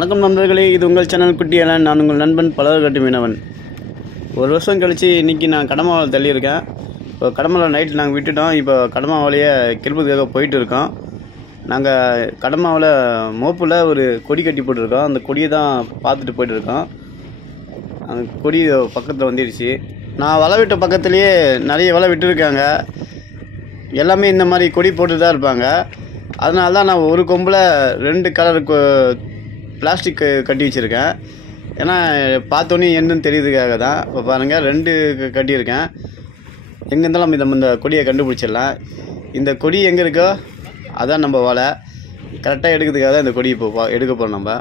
வணக்கம் நண்பர்களே, இது உங்கள் சேனல் குட்டியாளன். நான் உங்கள் நண்பன் பலர்கட்டு மீனவன். ஒரு வருஷம் கழித்து இன்றைக்கி நான் கடமாவில் தள்ளியிருக்கேன். இப்போ கடமாவில் நைட்டில் நாங்கள் விட்டுட்டோம். இப்போ கடமாவிலேயே கிளம்புறதுக்காக போயிட்டு இருக்கோம். நாங்கள் கடமாவில் மோப்பில் ஒரு கொடி கட்டி போட்டிருக்கோம். அந்த கொடியை தான் பார்த்துட்டு போயிட்டுருக்கோம். அந்த கொடி பக்கத்தில் வந்துடுச்சு. நான் வலை விட்ட பக்கத்துலேயே நிறைய வலை விட்டுருக்காங்க. எல்லாமே இந்த மாதிரி கொடி போட்டு தான் இருப்பாங்க. அதனால தான் நான் ஒரு கொம்பில் 2 கலர் பிளாஸ்டிக் கட்டி வச்சுருக்கேன். ஏன்னா பார்த்தோன்னே என்னன்னு தெரியுதுக்காக தான். இப்போ பாருங்கள், 2 கட்டியிருக்கேன். எங்கே இருந்தாலும் இந்த கொடியை கண்டுபிடிச்சிடலாம். இந்த கொடி எங்கே இருக்கோ அதான் நம்ம வலை. கரெக்டாக எடுக்கிறதுக்காக தான் இந்த கொடி இப்போ எடுக்க போகிறோம். நம்ம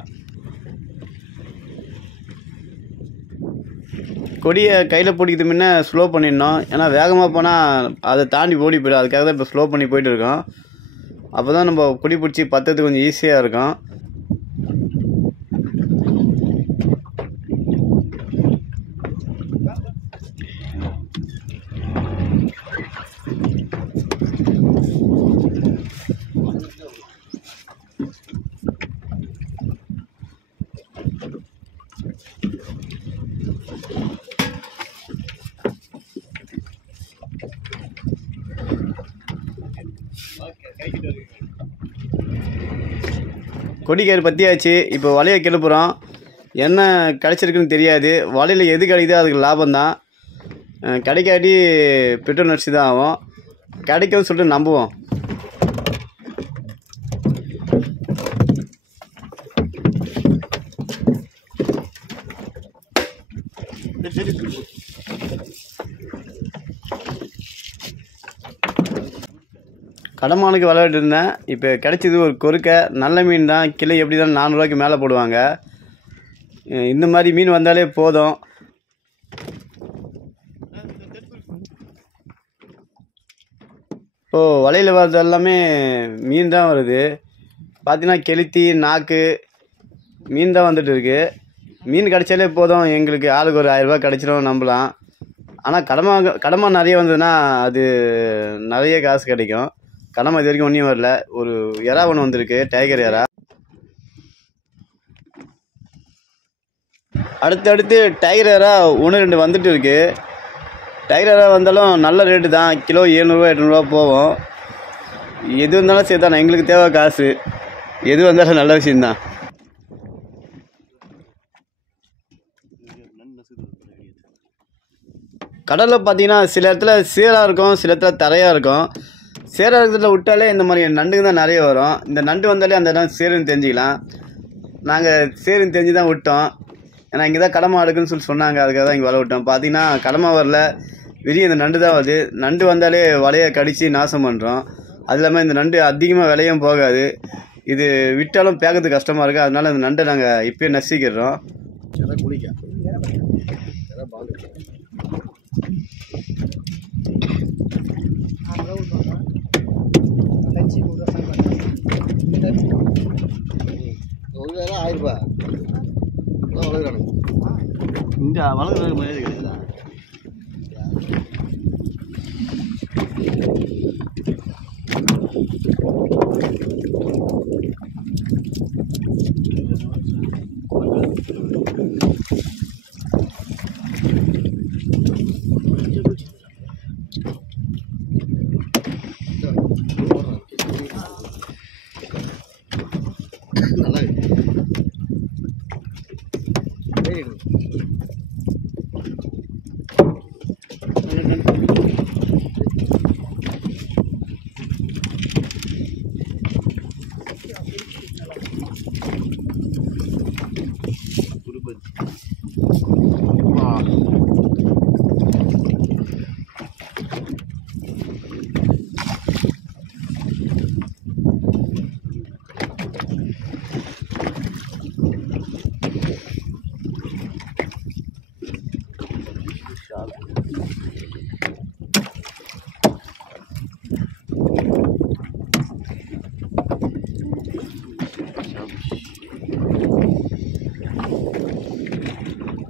கொடியை கையில் பிடிக்கிறது முன்னே ஸ்லோ பண்ணிடணும். ஏன்னா வேகமாக போனால் அதை தாண்டி ஓடி போய்டும். அதுக்காக தான் இப்போ ஸ்லோ பண்ணி போயிட்டுருக்கோம். அப்போ தான் நம்ம கொடி பிடிச்சி பத்துறதுக்கு கொஞ்சம் ஈஸியாக இருக்கும். கொடி கயிறு பற்றியாச்சு. இப்போ வலையை கிளப்புறோம். என்ன கிடச்சிருக்குன்னு தெரியாது. வலையில் எது கிடைக்குதோ அதுக்கு லாபம்தான். கிடைக்காட்டி பெட்ரோல் நடிச்சு தான் ஆகும். கிடைக்கும்னு சொல்லிட்டு நம்புவோம். கடமானுக்கு விளையாட்டு இருந்தேன். இப்போ கிடைச்சது ஒரு கொறுக்கை. நல்ல மீன் தான். கிலோ எப்படி தான் 400 ரூபாய்க்கு மேலே போடுவாங்க. இந்த மாதிரி மீன் வந்தாலே போதும். இப்போது வலையில் வர்றது எல்லாமே மீன் தான் வருது. பார்த்தீங்கன்னா கெளுத்தி, நாக்கு மீன் தான் வந்துட்டு இருக்கு. மீன் கிடைச்சாலே போதும். எங்களுக்கு ஆளுக்கு ஒரு 1000 ரூபாய் கிடைச்சிடும், நம்பலாம். ஆனால் கடமா நிறைய வந்ததுன்னா அது நிறைய காசு கிடைக்கும். கடமை இது வரைக்கும் ஒன்றும் வரல. ஒரு எறா ஒன்று வந்திருக்கு, டைகர் எறா. அடுத்தடுத்து டைகர் எறா 1-2 வந்துட்டு இருக்கு. டைகர் எறா வந்தாலும் நல்ல ரேட்டு தான். கிலோ 700 800 போகும். எது வந்தாலும் சேர்த்தானே, எங்களுக்கு தேவை காசு. எது வந்தாலும் நல்ல விஷயந்தான். கடலில் பார்த்தீங்கன்னா சில இடத்துல சேராக இருக்கும், சில இடத்துல தரையாக இருக்கும். சேராக இருக்கிறதுல விட்டாலே இந்த மாதிரி நண்டுங்க தான் நிறைய வரும். இந்த நண்டு வந்தாலே அந்த இடம் சேருன்னு தெரிஞ்சுக்கலாம். நாங்கள் சேருன்னு தெரிஞ்சு தான் விட்டோம். ஏன்னா இங்கே தான் கடமா எடுக்குன்னு சொல்லி சொன்னாங்க. அதுக்காக தான் இங்கே வலை விட்டோம். பார்த்தீங்கன்னா கடமா வரல, வெளியே இந்த நண்டு தான் வருது. நண்டு வந்தாலே வலையை கடித்து நாசம் பண்ணுறோம். அது இல்லாமல் இந்த நண்டு அதிகமாக விலையும் போகாது. இது விட்டாலும் பேக்கிறது கஷ்டமாக இருக்குது. அதனால இந்த நண்டை நாங்கள் இப்போயே நசிக்கிறோம். இந்த வளர்க்குறது மரியாதை கிடையாதா?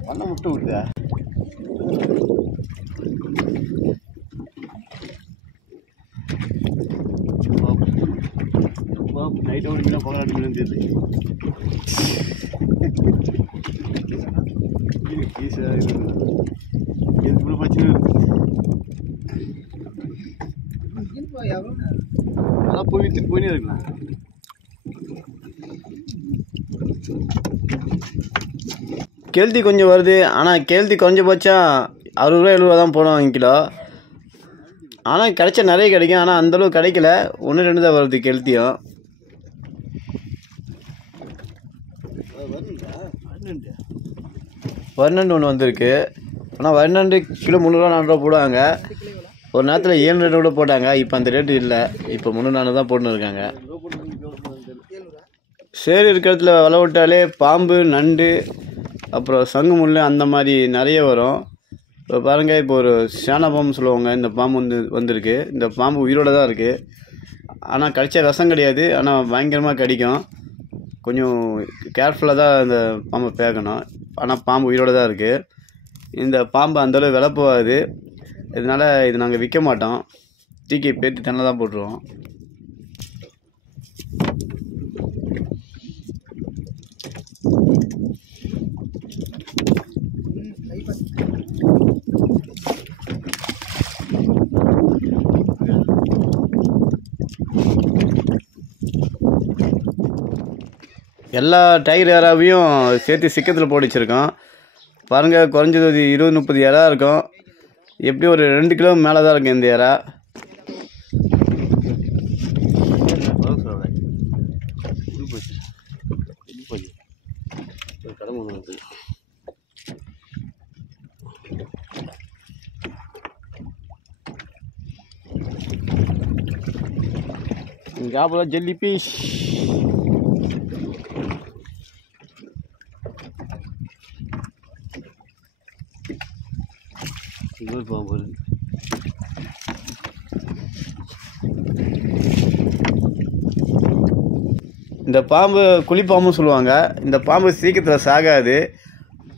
பண்ண விட்டு விட்டுதா? நைட் ஓடினா 18 மணி தெரியுது. ஈஸியாக இதுக்குள்ள பிரச்சனை அதான் போய் விற்றுட்டு போயினே இருக்கலாம். கெளுத்தி கொஞ்சம் வருது, ஆனால் கெளுத்தி குறைஞ்சபட்சம் 60 ரூபா 70 ரூபா தான் போடுவாங்க கிலோ. ஆனால் கிடைச்சா நிறைய கிடைக்கும், ஆனால் அந்தளவுக்கு கிடைக்கல. 1-2 தான் வருது கெளுத்தியும். வரிநண்டு ஒன்று வந்திருக்கு. ஆனால் வரிநண்டு கிலோ 300 ரூபா 400 ரூபா போடுவாங்க. ஒரு நேரத்தில் 700 கூட போட்டாங்க. இப்போ அந்த ரேட்டு இல்லை, இப்போ 300 தான் போட்டுன்னு இருக்காங்க. சேறு இருக்கிறதுல வலை விட்டாலே பாம்பு, நண்டு, அப்புறம் சங்கு முள் அந்த மாதிரி நிறைய வரும். இப்போ பாருங்கள், இப்போ ஒரு சேனா பாம்பு சொல்லுவாங்க, இந்த பாம்பு வந்திருக்கு. இந்த பாம்பு உயிரோடு தான் இருக்குது. ஆனால் கடிச்சா விஷம் கிடையாது, ஆனால் பயங்கரமாக கடிக்கும். கொஞ்சம் கேர்ஃபுல்லாக தான் இந்த பாம்பை பேக்கணும். ஆனால் பாம்பு உயிரோடு தான் இருக்குது. இந்த பாம்பு அந்தளவு விலை போகாது. இதனால் இது நாங்கள் விற்க மாட்டோம், தூக்கி பேத்தி தண்ணில் தான் போட்டுருவோம். எல்லா டைகர் இறாவையும் சேர்த்து சிக்கத்தில் போட்டு வச்சுருக்கோம். பாருங்கள், குறைஞ்சது 20-30 இறா இருக்கும். எப்படியும் ஒரு 2 கிலோ மேலே தான் இருக்கும் இந்த இறா. ஞாபகம் ஜெல்லி பீஸ். பாம்பு இந்த பாம்பு குழிப்பாம்புன்னு சொல்லுவாங்க. இந்த பாம்பு சீக்கிரத்தில் சாகாது,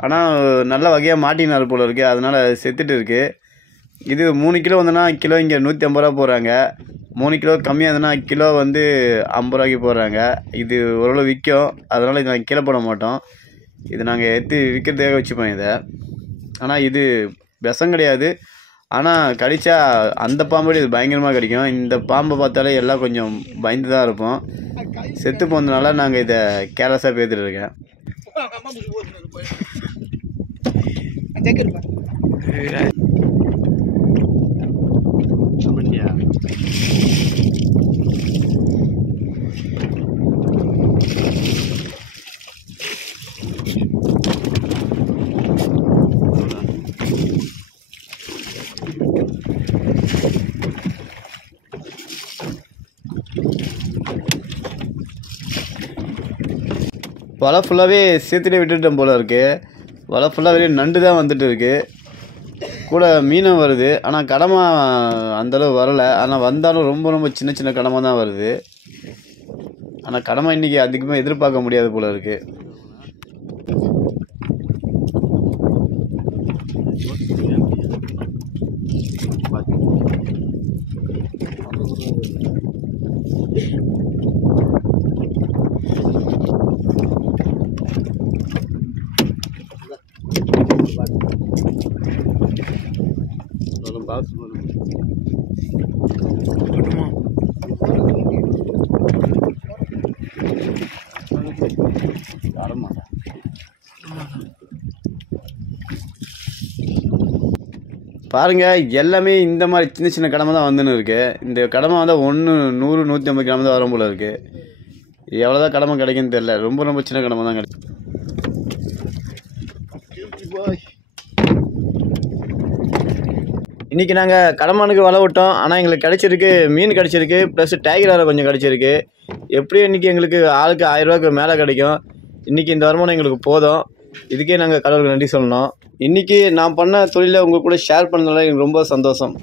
ஆனால் நல்ல வகையாக மாட்டினார் போல் இருக்குது, அதனால் செத்துட்டு இருக்குது. இது 3 கிலோ வந்தோன்னா கிலோ இங்கே 150 ரூபா போடுறாங்க. 3 கிலோ கம்மியாக இருந்ததுன்னா கிலோ 50 ரூபாய்க்கு போடுறாங்க. இது ஓரளவு விற்கும், அதனால் இது நாங்கள் கீழே போட மாட்டோம். இது நாங்கள் எடுத்து விற்கிறதுக்காக வச்சுப்போம் இதை. ஆனால் இது விஷம் கிடையாது, ஆனால் கடித்தா அந்த பாம்போடு இது பயங்கரமாக கடிக்கும். இந்த பாம்பை பார்த்தாலே எல்லாம் கொஞ்சம் பயந்து தான் இருப்போம். செத்து போனதுனால நாங்கள் இதை கேர்லெஸ்ஸாக பேத்துட்டு இருக்கேன். வலை ஃபுல்லாகவே சேர்த்துட்டே விட்டுட்டோம் போல் இருக்குது. வலை ஃபுல்லாகவே நண்டு தான் வந்துட்டு இருக்குது, கூட மீனும் வருது. ஆனால் கடமை அந்தளவு வரலை, ஆனால் வந்தாலும் ரொம்ப ரொம்ப சின்ன சின்ன கடமை தான் வருது. ஆனால் கடமை இன்றைக்கி அதிகமாக எதிர்பார்க்க முடியாது போல் இருக்குது. பாருங்க, எல்லாமே இந்த மாதிரி சின்ன சின்ன கடமை தான் வந்துன்னு இருக்கு. இந்த கடமை வந்து 100-150 கிராம் தான் வரும் போல இருக்கு. எவ்வளோதான் கடமை கிடைக்குன்னு தெரியல, ரொம்ப ரொம்ப சின்ன கடமை தான் கிடைக்கும். இன்றைக்கி நாங்கள் கடமானுக்கு வலை விட்டோம், ஆனால் எங்களுக்கு கிடச்சிருக்கு, மீன் கிடச்சிருக்கு, ப்ளஸ் டைகர் இறா கொஞ்சம் கிடச்சிருக்கு. எப்படியும் இன்றைக்கி எங்களுக்கு ஆளுக்கு 1000 ரூபாய்க்கு மேலே கிடைக்கும். இன்றைக்கி இந்த வருமானம் எங்களுக்கு போதும், இதுக்கே நாங்கள் கடவுளுக்கு நன்றி சொல்லணும். இன்றைக்கி நான் பண்ண தொழிலை உங்கள் கூட ஷேர் பண்ணதால எனக்கு ரொம்ப சந்தோஷம்.